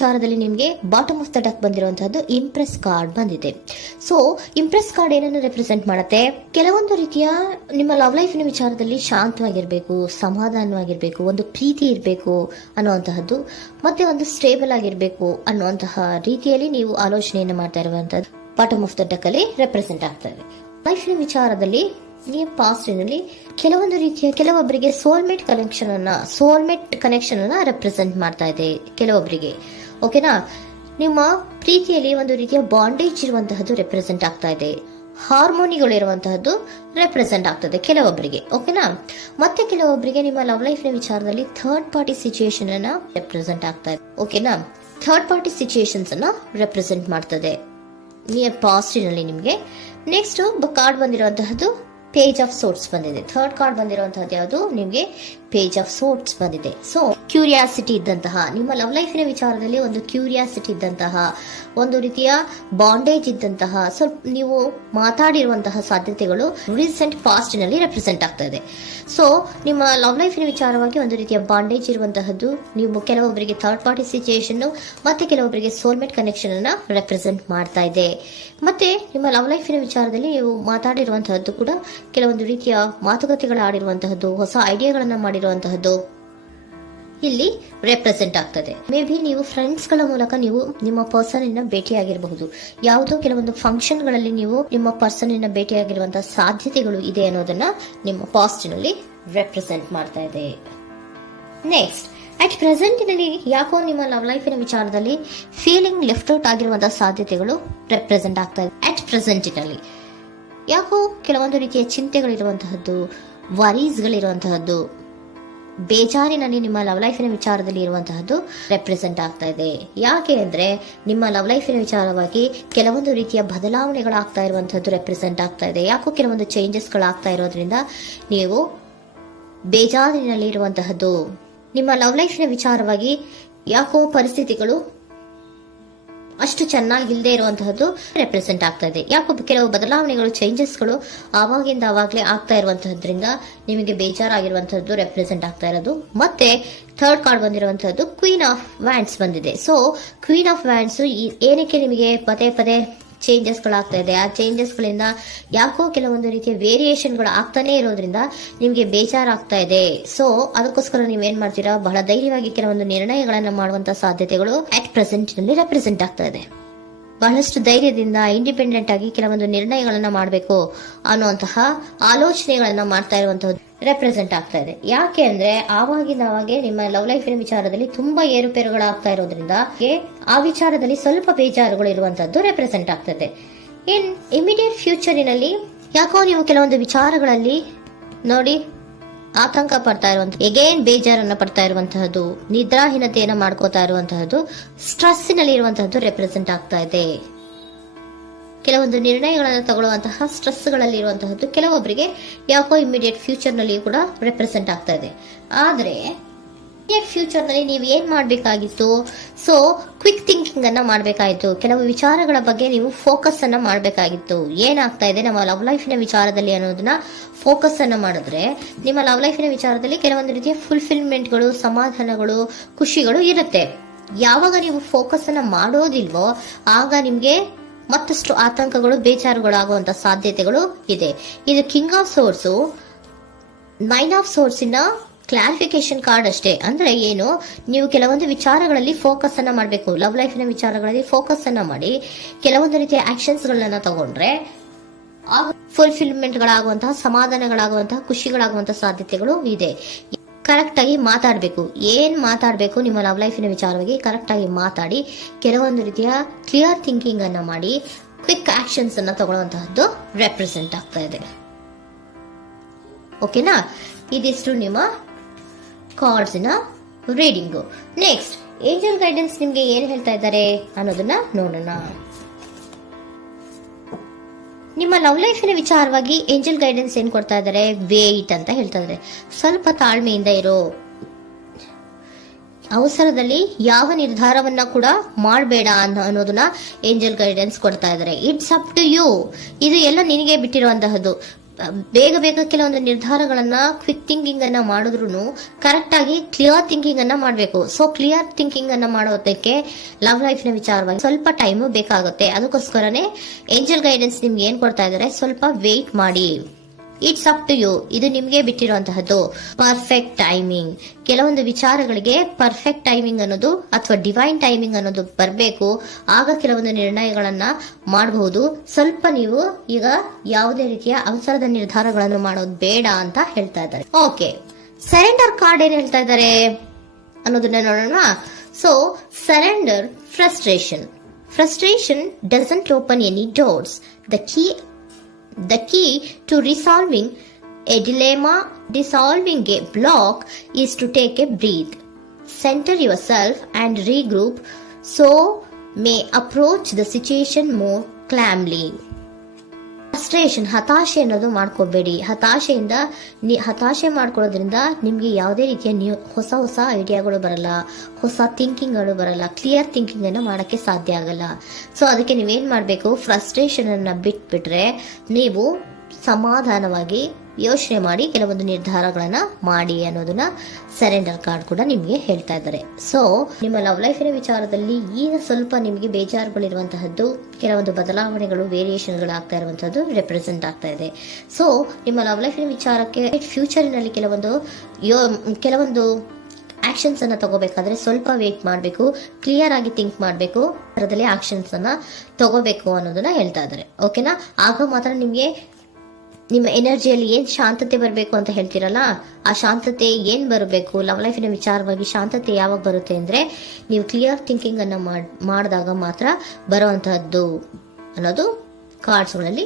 ವಿಚಾರದಲ್ಲಿ ನಿಮಗೆ bottom of the deck ಬಂದಿರುವಂತಹದ್ದು ಇಂಪ್ರೆಸ್ ಕಾರ್ಡ್ ಬಂದಿದೆ. ಸೊ ಇಂಪ್ರೆಸ್ ಕಾರ್ಡ್ ಏನನ್ನು ರೆಪ್ರೆಸೆಂಟ್ ಮಾಡುತ್ತೆ? ಕೆಲವೊಂದು ರೀತಿಯ ನಿಮ್ಮ ಲವ್ ಲೈಫಿನ ವಿಚಾರದಲ್ಲಿ ಶಾಂತವಾಗಿರ್ಬೇಕು, ಸಮಾಧಾನವಾಗಿರ್ಬೇಕು, ಒಂದು ಪ್ರೀತಿ ಇರಬೇಕು ಅನ್ನುವಂತಹದ್ದು, ಮತ್ತೆ ಒಂದು ಸ್ಟೇಬಲ್ ಆಗಿರ್ಬೇಕು ಅನ್ನುವಂತಹ ರೀತಿಯಲ್ಲಿ ನೀವು ಆಲೋಚನೆಯನ್ನು ಮಾಡ್ತಾ ಇರುವಂತಹದ್ದು ಬಾಟಮ್ ಆಫ್ ದ ಡೆಕ್ ಅಲ್ಲಿ ರೆಪ್ರೆಸೆಂಟ್ ಆಗ್ತದೆ. ಲೈಫಿನ ವಿಚಾರದಲ್ಲಿ ನೀವು ಪಾಸ್ಟಿನಲ್ಲಿ ಕೆಲವೊಂದು ರೀತಿಯ ಕೆಲವೊಬ್ಬರಿಗೆ ಸೋಲ್ಮೇಟ್ ಕನೆಕ್ಷನ್ ಅನ್ನ ರೆಪ್ರೆಸೆಂಟ್ ಮಾಡ್ತಾ ಇದೆ ಕೆಲವೊಬ್ಬರಿಗೆ. ಓಕೆನಾ? ನಿಮ್ಮ ಪ್ರೀತಿಯಲ್ಲಿ ಒಂದು ರೀತಿಯ ಬಾಂಡೇಜ್ ಇರುವಂತಹದ್ದು ರೆಪ್ರೆಸೆಂಟ್ ಆಗ್ತಾ ಇದೆ. ಹಾರ್ಮೋನಿಗಳು ಇರುವಂತಹದ್ದು ರೆಪ್ರೆಸೆಂಟ್ ಆಗ್ತದೆ ಕೆಲವೊಬ್ಬರಿಗೆ. ಓಕೆನಾ? ಮತ್ತೆ ಕೆಲವೊಬ್ಬರಿಗೆ ನಿಮ್ಮ ಲವ್ ಲೈಫ್ ನ ವಿಚಾರದಲ್ಲಿ ಥರ್ಡ್ ಪಾರ್ಟಿ ಸಿಚುಯೇಷನ್ ಅನ್ನ ರೆಪ್ರೆಸೆಂಟ್ ಆಗ್ತಾ ಇದೆ. ಓಕೆನಾ? ಥರ್ಡ್ ಪಾರ್ಟಿ ಸಿಚುಯೇಷನ್ಸ್ ಅನ್ನ ರೆಪ್ರೆಸೆಂಟ್ ಮಾಡ್ತದೆ ನಿಯರ್ ಪಾಸ್ಟಿನಲ್ಲಿ ನಿಮಗೆ. ನೆಕ್ಸ್ಟ್ ಕಾರ್ಡ್ ಬಂದಿರುವಂತಹದ್ದು ಪೇಜ್ ಆಫ್ ಸೋರ್ಟ್ಸ್ ಬಂದಿದೆ. ಥರ್ಡ್ ಕಾರ್ಡ್ ಬಂದಿರುವಂತಹದ್ದು ಯಾವುದು? ನಿಮಗೆ ಪೇಜ್ ಆಫ್ ಸೋರ್ಟ್ಸ್ ಬಂದಿದೆ. ಸೊ ಕ್ಯೂರಿಯಾಸಿಟಿ ಇದ್ದಂತಹ, ನಿಮ್ಮ ಲವ್ ಲೈಫಿನ ವಿಚಾರದಲ್ಲಿ ಒಂದು ಕ್ಯೂರಿಯಾಸಿಟಿ ಇದ್ದಂತಹ, ಒಂದು ರೀತಿಯ ಬಾಂಡೇಜ್ ಇದ್ದಂತಹ, ಸ್ವಲ್ಪ ನೀವು ಮಾತಾಡಿರುವಂತಹ ಸಾಧ್ಯತೆಗಳು ರೀಸೆಂಟ್ ಪಾಸ್ಟ್ ನಲ್ಲಿ ರೆಪ್ರೆಸೆಂಟ್ ಆಗ್ತಾ ಇದೆ. ಸೊ ನಿಮ್ಮ ಲವ್ ಲೈಫಿನ ವಿಚಾರವಾಗಿ ಒಂದು ರೀತಿಯ ಬಾಂಡೇಜ್ ಇರುವಂತಹದ್ದು, ನೀವು ಕೆಲವೊಬ್ಬರಿಗೆ ಥರ್ಡ್ ಪಾರ್ಟಿ ಸಿಚುಯೇಷನ್ ಮತ್ತೆ ಕೆಲವೊಬ್ಬರಿಗೆ ಸೋಲ್ಮೇಟ್ ಕನೆಕ್ಷನ್ ಅನ್ನ ರೆಪ್ರೆಸೆಂಟ್ ಮಾಡ್ತಾ ಇದೆ. ಮತ್ತೆ ನಿಮ್ಮ ಲವ್ ಲೈಫಿನ ವಿಚಾರದಲ್ಲಿ ನೀವು ಮಾತಾಡಿರುವಂತಹದ್ದು ಕೂಡ ಕೆಲವೊಂದು ರೀತಿಯ ಮಾತುಕತೆಗಳು ಆಡಿರುವಂತಹದ್ದು, ಹೊಸ ಐಡಿಯಾಗಳನ್ನ ಮಾಡಿರುವಂತಹದ್ದು ಇಲ್ಲಿ ರೆಪ್ರೆಸೆಂಟ್ ಆಗ್ತದೆ. ಮೇ ಬಿ ನೀವು ಫ್ರೆಂಡ್ಸ್ ಗಳ ಮೂಲಕ ನೀವು ನಿಮ್ಮ ಪರ್ಸನ್ ಅನ್ನ ಭೇಟಿಯಾಗಿರಬಹುದು. ಯಾವುದೋ ಕೆಲವೊಂದು ಫಂಕ್ಷನ್ ಗಳಲ್ಲಿ ನೀವು ನಿಮ್ಮ ಪರ್ಸನ್ ಅನ್ನ ಭೇಟಿಯಾಗಿರುವಂತಹ ಸಾಧ್ಯತೆಗಳು ಇದೆ ಅನ್ನೋದನ್ನ ನಿಮ್ಮ ಪಾಸ್ಟ್ ನಲ್ಲಿ ರೆಪ್ರೆಸೆಂಟ್ ಮಾಡ್ತಾ ಇದೆ. ನೆಕ್ಸ್ಟ್, ಅಟ್ ಪ್ರೆಸೆಂಟ್ ನಲ್ಲಿ ಯಾಕೋ ನಿಮ್ಮ ಲವ್ ಲೈಫಿನ ವಿಚಾರದಲ್ಲಿ ಫೀಲಿಂಗ್ ಲೆಫ್ಟ್ ಔಟ್ ಆಗಿರುವಂತಹ ಸಾಧ್ಯತೆಗಳು ರೆಪ್ರೆಸೆಂಟ್ ಆಗ್ತಾ ಇದೆ. ಅಟ್ ಪ್ರೆಸೆಂಟ್ ನಲ್ಲಿ ಯಾಕೋ ಕೆಲವೊಂದು ರೀತಿಯ ಚಿಂತೆಗಳಿರುವಂತಹದ್ದು, ವರೀಸ್ಗಳಿರುವಂತಹದ್ದು, ಬೇಜಾರಿನಲ್ಲಿ ನಿಮ್ಮ ಲವ್ ಲೈಫಿನ ವಿಚಾರದಲ್ಲಿ ಇರುವಂತಹದ್ದು ರೆಪ್ರೆಸೆಂಟ್ ಆಗ್ತಾ ಇದೆ. ಯಾಕೆ ಅಂದ್ರೆ ನಿಮ್ಮ ಲವ್ ಲೈಫಿನ ವಿಚಾರವಾಗಿ ಕೆಲವೊಂದು ರೀತಿಯ ಬದಲಾವಣೆಗಳಾಗ್ತಾ ಇರುವಂತಹದ್ದು ರೆಪ್ರೆಸೆಂಟ್ ಆಗ್ತಾ ಇದೆ. ಯಾಕೋ ಕೆಲವೊಂದು ಚೇಂಜಸ್ಗಳಾಗ್ತಾ ಇರೋದ್ರಿಂದ ನೀವು ಬೇಜಾರಿನಲ್ಲಿ ಇರುವಂತಹದ್ದು. ನಿಮ್ಮ ಲವ್ ಲೈಫಿನ ವಿಚಾರವಾಗಿ ಯಾಕೋ ಪರಿಸ್ಥಿತಿಗಳು ಅಷ್ಟು ಚೆನ್ನಾಗಿಲ್ಲದೆ ಇರುವಂತಹದ್ದು ರೆಪ್ರೆಸೆಂಟ್ ಆಗ್ತಾ ಇದೆ. ಯಾಕೋ ಕೆಲವು ಬದಲಾವಣೆಗಳು, ಚೇಂಜಸ್ಗಳು ಆವಾಗಿಂದ ಆವಾಗಲೇ ಆಗ್ತಾ ಇರುವಂತಹದ್ರಿಂದ ನಿಮಗೆ ಬೇಜಾರಾಗಿರುವಂತಹದ್ದು ರೆಪ್ರೆಸೆಂಟ್ ಆಗ್ತಾ ಇರೋದು. ಮತ್ತೆ ಥರ್ಡ್ ಕಾರ್ಡ್ ಬಂದಿರುವಂತಹದ್ದು ಕ್ವೀನ್ ಆಫ್ ವ್ಯಾಂಡ್ಸ್ ಬಂದಿದೆ. ಸೊ ಕ್ವೀನ್ ಆಫ್ ವ್ಯಾಂಡ್ಸ್ ಏನಕ್ಕೆ ನಿಮಗೆ ಪದೇ ಪದೇ ಚೇಂಜಸ್ಗಳಾಗ್ತಾ ಇದೆ? ಆ ಚೇಂಜಸ್ಗಳಿಂದ ಯಾಕೋ ಕೆಲವೊಂದು ರೀತಿಯ ವೇರಿಯೇಷನ್ಗಳು ಆಗ್ತಾನೆ ಇರೋದ್ರಿಂದ ನಿಮಗೆ ಬೇಜಾರಾಗ್ತಾ ಇದೆ. ಸೊ ಅದಕ್ಕೋಸ್ಕರ ನೀವೇನ್ ಮಾಡ್ತೀರಾ? ಬಹಳ ಧೈರ್ಯವಾಗಿ ಕೆಲವೊಂದು ನಿರ್ಣಯಗಳನ್ನ ಮಾಡುವಂತಹ ಸಾಧ್ಯತೆಗಳು ಅಟ್ ಪ್ರೆಸೆಂಟ್ ನಲ್ಲಿ ರೆಪ್ರೆಸೆಂಟ್ ಆಗ್ತಾ ಇದೆ. ಬಹಳಷ್ಟು ಧೈರ್ಯದಿಂದ ಇಂಡಿಪೆಂಡೆಂಟ್ ಆಗಿ ಕೆಲವೊಂದು ನಿರ್ಣಯಗಳನ್ನ ಮಾಡಬೇಕು ಅನ್ನುವಂತಹ ಆಲೋಚನೆಗಳನ್ನ ಮಾಡ್ತಾ ಇರುವಂತಹದ್ದು ರೆಪ್ರೆಸೆಂಟ್ ಆಗ್ತಾ ಇದೆ. ಯಾಕೆ ಅಂದ್ರೆ ಆವಾಗಿನ ಅವಾಗೆ ನಿಮ್ಮ ಲವ್ ಲೈಫಿನ ವಿಚಾರದಲ್ಲಿ ತುಂಬಾ ಏರುಪೇರುಗಳಾಗ್ತಾ ಇರೋದ್ರಿಂದ ಆ ವಿಚಾರದಲ್ಲಿ ಸ್ವಲ್ಪ ಬೇಜಾರುಗಳು ಇರುವಂತದ್ದು ರೆಪ್ರೆಸೆಂಟ್ ಆಗ್ತದೆ. ಇನ್ ಇಮಿಡಿಯೇಟ್ ಫ್ಯೂಚರಿನಲ್ಲಿ ಯಾಕೋ ನೀವು ಕೆಲವೊಂದು ವಿಚಾರಗಳಲ್ಲಿ ನೋಡಿ ಆತಂಕ ಪಡ್ತಾ ಇರುವಂತಹ, ಎಗೇನ್ ಬೇಜಾರನ್ನ ಪಡ್ತಾ ಇರುವಂತಹದ್ದು, ನಿದ್ರಾಹೀನತೆಯನ್ನ ಮಾಡ್ಕೋತಾ ಇರುವಂತಹದ್ದು, ಸ್ಟ್ರೆಸ್ಸಿನಲ್ಲಿ ಇರುವಂತಹದ್ದು ರೆಪ್ರೆಸೆಂಟ್ ಆಗ್ತಾ ಇದೆ. ಕೆಲವೊಂದು ನಿರ್ಣಯಗಳನ್ನು ತಗೊಳ್ಳುವಂತಹ ಸ್ಟ್ರೆಸ್ಗಳಲ್ಲಿ ಇರುವಂತಹದ್ದು ಕೆಲವೊಬ್ಬರಿಗೆ ಯಾಕೋ ಇಮಿಡಿಯೇಟ್ ಫ್ಯೂಚರ್ ನಲ್ಲಿ ಕೂಡ ರೆಪ್ರೆಸೆಂಟ್ ಆಗ್ತಾ ಇದೆ. ಆದ್ರೆ ಫ್ಯೂಚರ್ ನಲ್ಲಿ ನೀವು ಏನ್ ಮಾಡ್ಬೇಕಾಗಿತ್ತು? ಸೊ ಕ್ವಿಕ್ ಥಿಂಕಿಂಗ್ ಅನ್ನ ಮಾಡ್ಬೇಕಾಗಿತ್ತು. ಕೆಲವು ವಿಚಾರಗಳ ಬಗ್ಗೆ ನೀವು ಫೋಕಸ್ ಅನ್ನ ಮಾಡ್ಬೇಕಾಗಿತ್ತು. ಏನಾಗ್ತಾ ಇದೆ ನಮ್ಮ ಲವ್ ಲೈಫಿನ ವಿಚಾರದಲ್ಲಿ ಅನ್ನೋದನ್ನ ಫೋಕಸ್ ಅನ್ನ ಮಾಡಿದ್ರೆ ನಿಮ್ಮ ಲವ್ ಲೈಫಿನ ವಿಚಾರದಲ್ಲಿ ಕೆಲವೊಂದು ರೀತಿಯ ಫುಲ್ಫಿಲ್ಮೆಂಟ್ಗಳು, ಸಮಾಧಾನಗಳು, ಖುಷಿಗಳು ಇರುತ್ತೆ. ಯಾವಾಗ ನೀವು ಫೋಕಸ್ ಅನ್ನ ಮಾಡೋದಿಲ್ವೋ ಆಗ ನಿಮ್ಗೆ ಮತ್ತಷ್ಟು ಆತಂಕಗಳು, ಬೇಜಾರುಗಳು ಆಗುವಂತ ಸಾಧ್ಯತೆಗಳು ಇದೆ. ಇದು king of swords, nine of swords ಇನ ಕ್ಲಾರಿಫಿಕೇಶನ್ ಕಾರ್ಡ್ ಅಷ್ಟೇ. ಅಂದ್ರೆ ಏನು? ನೀವು ಕೆಲವೊಂದು ವಿಚಾರಗಳಲ್ಲಿ ಫೋಕಸ್ ಅನ್ನ ಮಾಡಬೇಕು. ಲವ್ ಲೈಫಿನ ವಿಚಾರಗಳಲ್ಲಿ ಫೋಕಸ್ ಅನ್ನ ಮಾಡಿ ಕೆಲವೊಂದು ರೀತಿಯ ಆಕ್ಷನ್ಸ್ ಗಳನ್ನ ತಗೊಂಡ್ರೆ ಫುಲ್ಫಿಲ್ಮೆಂಟ್ ಗಳಾಗುವಂತಹ, ಸಮಾಧಾನಗಳಾಗುವಂತಹ, ಖುಷಿಗಳಾಗುವಂತಹ ಸಾಧ್ಯತೆಗಳು ಇದೆ. ಕರೆಕ್ಟ್ ಆಗಿ ಮಾತಾಡಬೇಕು. ಏನ್ ಮಾತಾಡಬೇಕು ನಿಮ್ಮ ಲವ್ ಲೈಫಿನ ವಿಚಾರವಾಗಿ ಕರೆಕ್ಟ್ ಆಗಿ ಮಾತಾಡಿ ಕೆಲವೊಂದು ರೀತಿಯ ಕ್ಲಿಯರ್ ಥಿಂಕಿಂಗ್ ಅನ್ನ ಮಾಡಿ ಕ್ವಿಕ್ ಆಕ್ಷನ್ಸ್ ಅನ್ನ ತಗೊಳ್ಳುವಂತಹದ್ದು ರೆಪ್ರೆಸೆಂಟ್ ಆಗ್ತಾ ಇದೆ. ಓಕೆನಾ? ಇದಿಷ್ಟು ನಿಮ್ಮ ಕಾರ್ಡ್ಸ್ ನ ರೀಡಿಂಗು. ನೆಕ್ಸ್ಟ್, ಏಂಜಲ್ ಗೈಡೆನ್ಸ್ ನಿಮ್ಗೆ ಏನ್ ಹೇಳ್ತಾ ಇದ್ದಾರೆ ಅನ್ನೋದನ್ನ ನೋಡೋಣ. ನಿಮ್ಮ ಲವ್ ಲೈಫಿನ ವಿಚಾರವಾಗಿ ಏಂಜಲ್ ಗೈಡೆನ್ಸ್ ಏನ್ ಕೊಡ್ತಾ ಇದ್ದಾರೆ? ವೇಟ್ ಅಂತ ಹೇಳ್ತಾ ಇದ್ದಾರೆ. ಸ್ವಲ್ಪ ತಾಳ್ಮೆಯಿಂದ ಇರೋ. ಅವಸರದಲ್ಲಿ ಯಾವ ನಿರ್ಧಾರವನ್ನ ಕೂಡ ಮಾಡಬೇಡ ಅನ್ನೋದನ್ನ ಏಂಜಲ್ ಗೈಡೆನ್ಸ್ ಕೊಡ್ತಾ ಇದ್ದಾರೆ. It's up to you. ಇದು ಎಲ್ಲ ನಿನಗೆ ಬಿಟ್ಟಿರುವಂತಹದ್ದು. ಬೇಗ ಬೇಗ ಕೆಲವೊಂದು ನಿರ್ಧಾರಗಳನ್ನ ಕ್ವಿಕ್ ಥಿಂಕಿಂಗ್ ಅನ್ನ ಮಾಡಿದ್ರು ಕರೆಕ್ಟ್ ಆಗಿ ಕ್ಲಿಯರ್ ಥಿಂಕಿಂಗ್ ಅನ್ನ ಮಾಡಬೇಕು. ಸೊ ಕ್ಲಿಯರ್ ಥಿಂಕಿಂಗ್ ಅನ್ನ ಮಾಡೋದಕ್ಕೆ ಲವ್ ಲೈಫ್ ನ ವಿಚಾರವಾಗಿ ಸ್ವಲ್ಪ ಟೈಮ್ ಬೇಕಾಗುತ್ತೆ. ಅದಕ್ಕೋಸ್ಕರನೇ ಏಂಜಲ್ ಗೈಡೆನ್ಸ್ ನಿಮ್ಗೆ ಏನ್ ಕೊಡ್ತಾ ಇದಾರೆ, ಸ್ವಲ್ಪ ವೇಟ್ ಮಾಡಿ. ಇಟ್ಸ್ ಅಪ್ ಟು ಯು, ಇದು ನಿಮ್ಗೆ ಬಿಟ್ಟಿರುವಂತಹದ್ದು. ಪರ್ಫೆಕ್ಟ್ ಟೈಮಿಂಗ್, ಕೆಲವೊಂದು ವಿಚಾರಗಳಿಗೆ ಪರ್ಫೆಕ್ಟ್ ಟೈಮಿಂಗ್ ಅನ್ನೋದು ಅಥವಾ ಡಿವೈನ್ ಟೈಮಿಂಗ್ ಅನ್ನೋದು ಬರಬೇಕು. ಆಗ ಕೆಲವೊಂದು ನಿರ್ಣಯಗಳನ್ನ ಮಾಡಬಹುದು. ಸ್ವಲ್ಪ ನೀವು ಈಗ ಯಾವುದೇ ರೀತಿಯ ಅವಸರದ ನಿರ್ಧಾರಗಳನ್ನು ಮಾಡೋದು ಬೇಡ ಅಂತ ಹೇಳ್ತಾ ಇದ್ದಾರೆ. ಓಕೆ, ಸರೆಂಡರ್ ಕಾರ್ಡ್ ಏನ್ ಹೇಳ್ತಾ ಇದ್ದಾರೆ ಅನ್ನೋದನ್ನ ನೋಡೋಣ. So surrender frustration doesn't open any doors. The key to resolving a dilemma, dissolving a block, is to take a breath, center yourself and regroup, so may approach the situation more calmly. Frustration, ಹತಾಶೆ ಅನ್ನೋದು ಮಾಡ್ಕೋಬೇಡಿ. ಹತಾಶೆ ಮಾಡ್ಕೊಳ್ಳೋದ್ರಿಂದ ನಿಮ್ಗೆ ಯಾವುದೇ ರೀತಿಯ ಹೊಸ ಐಡಿಯಾಗಳು ಬರಲ್ಲ, ಹೊಸ ಥಿಂಕಿಂಗ್ಗಳು ಬರಲ್ಲ, ಕ್ಲಿಯರ್ ಥಿಂಕಿಂಗ್ ಅನ್ನ ಮಾಡಕ್ಕೆ ಸಾಧ್ಯ ಆಗಲ್ಲ. ಸೊ ಅದಕ್ಕೆ ನೀವೇನ್ ಮಾಡ್ಬೇಕು, ಫ್ರಸ್ಟ್ರೇಷನ್ ಅನ್ನ ಬಿಟ್ಬಿಟ್ರೆ ನೀವು ಸಮಾಧಾನವಾಗಿ ಯೋಚನೆ ಮಾಡಿ ಕೆಲವೊಂದು ನಿರ್ಧಾರಗಳನ್ನ ಮಾಡಿ ಅನ್ನೋದನ್ನ ಸರೆಂಡರ್ ಕಾರ್ಡ್ ಕೂಡ ನಿಮ್ಗೆ ಹೇಳ್ತಾ ಇದ್ದಾರೆ. ಸೊ ನಿಮ್ಮ ಲವ್ ಲೈಫಿನ ವಿಚಾರದಲ್ಲಿ ಈಗ ಸ್ವಲ್ಪ ನಿಮಗೆ ಬೇಜಾರುಗಳಿರುವಂತಹದ್ದು, ಕೆಲವೊಂದು ಬದಲಾವಣೆಗಳು, ವೇರಿಯೇಷನ್ಗಳು ಆಗ್ತಾ ಇರುವಂತಹದ್ದು ರೆಪ್ರೆಸೆಂಟ್ ಆಗ್ತಾ ಇದೆ. ಸೊ ನಿಮ್ಮ ಲವ್ ಲೈಫಿನ ವಿಚಾರಕ್ಕೆ ಫ್ಯೂಚರಿನಲ್ಲಿ ಕೆಲವೊಂದು ಆಕ್ಷನ್ಸ್ ಅನ್ನ ತಗೋಬೇಕಾದ್ರೆ ಸ್ವಲ್ಪ ವೇಟ್ ಮಾಡಬೇಕು, ಕ್ಲಿಯರ್ ಆಗಿ ಥಿಂಕ್ ಮಾಡಬೇಕು, ಅದರಲ್ಲಿ ಆಕ್ಷನ್ಸ್ ಅನ್ನ ತಗೋಬೇಕು ಅನ್ನೋದನ್ನ ಹೇಳ್ತಾ ಇದ್ದಾರೆ. ಓಕೆನಾ? ಆಗ ಮಾತ್ರ ನಿಮ್ಗೆ ನಿಮ್ಮ ಎನರ್ಜಿಯಲ್ಲಿ ಏನ್ ಶಾಂತತೆ ಬರಬೇಕು ಅಂತ ಹೇಳ್ತೀರಲ್ಲ, ಆ ಶಾಂತತೆ ಏನ್ ಬರಬೇಕು, ಲವ್ ಲೈಫಿನ ವಿಚಾರವಾಗಿ ಶಾಂತತೆ ಯಾವಾಗ ಬರುತ್ತೆ ಅಂದ್ರೆ ನೀವು ಕ್ಲಿಯರ್ ಥಿಂಕಿಂಗ್ ಅನ್ನ ಮಾಡಿದಾಗ ಮಾತ್ರ ಬರುವಂತಹದ್ದು ಅನ್ನೋದು ಕಾರ್ಡ್ಸ್ಗಳಲ್ಲಿ